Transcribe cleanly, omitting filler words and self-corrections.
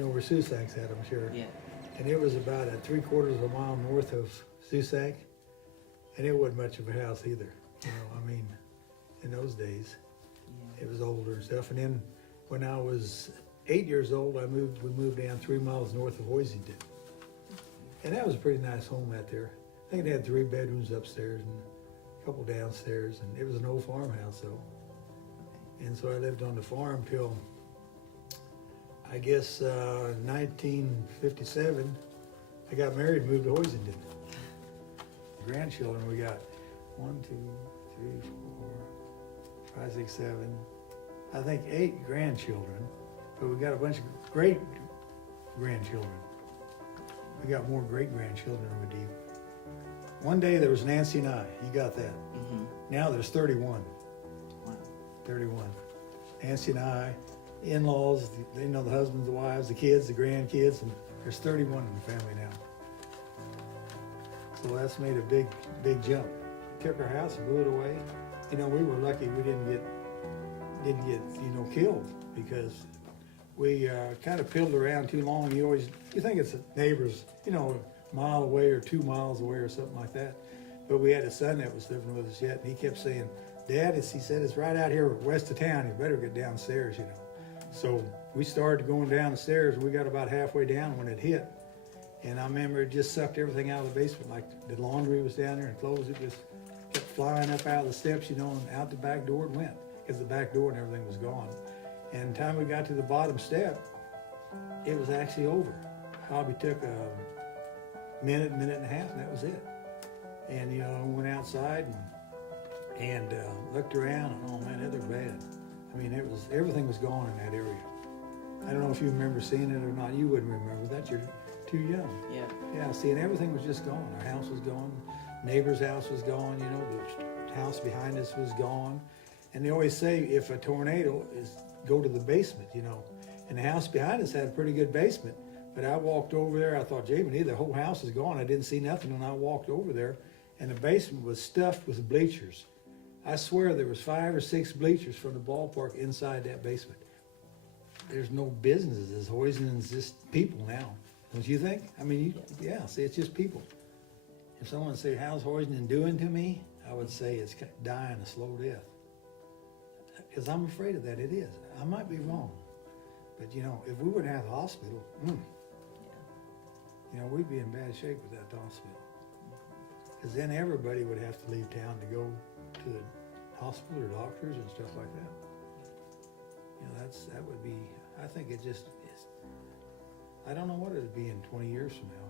you know where Susak's at, I'm sure. Yeah. And it was about a 3/4 of a mile north of Susac, and it wasn't much of a house either. You know, I mean, in those days, Yeah. it was older and stuff. And then when I was 8 years old, we moved down 3 miles north of Hoisington. And that was a pretty nice home out there. I think it had 3 bedrooms upstairs and a couple downstairs, and it was an old farmhouse though. And so I lived on the farm till, I guess, 1957. I got married and moved to Hoisington. Grandchildren, we got 1, 2, 3, 4, 5, 6, 7, I think 8 grandchildren, but we got a bunch of great grandchildren. We got more great grandchildren than we do. One day there was Nancy and I, you got that. Mm-hmm. Now there's 31. Wow. 31. Nancy and I, in-laws, they know the husbands, the wives, the kids, the grandkids, and there's 31 in the family now. So that's made a big jump. Took our house and blew it away. You know, we were lucky we didn't get killed, because we kind of pilled around too long. You think it's neighbors, a mile away or 2 miles away or something like that. But we had a son that was living with us yet, and he kept saying, Dad, he said, it's right out here west of town. You better get downstairs, So we started going down the stairs. We got about halfway down when it hit. And I remember it just sucked everything out of the basement. Like the laundry was down there and clothes, it just kept flying up out of the steps, and out the back door it went, because the back door and everything was gone. And the time we got to the bottom step, it was actually over. Probably took a minute and a half, and that was it. And, went outside and looked around, and oh man, it looked bad. I mean, everything was gone in that area. I don't know if you remember seeing it or not. You wouldn't remember that. You're too young. Yeah. Yeah, see, and everything was just gone. Our house was gone. Neighbor's house was gone. The house behind us was gone. And they always say if a tornado go to the basement, And the house behind us had a pretty good basement. But I walked over there. I thought, Jamie, the whole house is gone. I didn't see nothing when I walked over there. And the basement was stuffed with bleachers. I swear there was 5 or 6 bleachers from the ballpark inside that basement. There's no businesses. Hoisington's just people now. Don't you think? I mean, see, it's just people. If someone say, how's Hoisington doing to me? I would say it's dying a slow death. Because I'm afraid of that, it is. I might be wrong. But, if we would have a hospital, we'd be in bad shape with that hospital. Because then everybody would have to leave town to go to the hospital or doctors and stuff like that. That would be, I think it just is. I don't know what it would be in 20 years from now.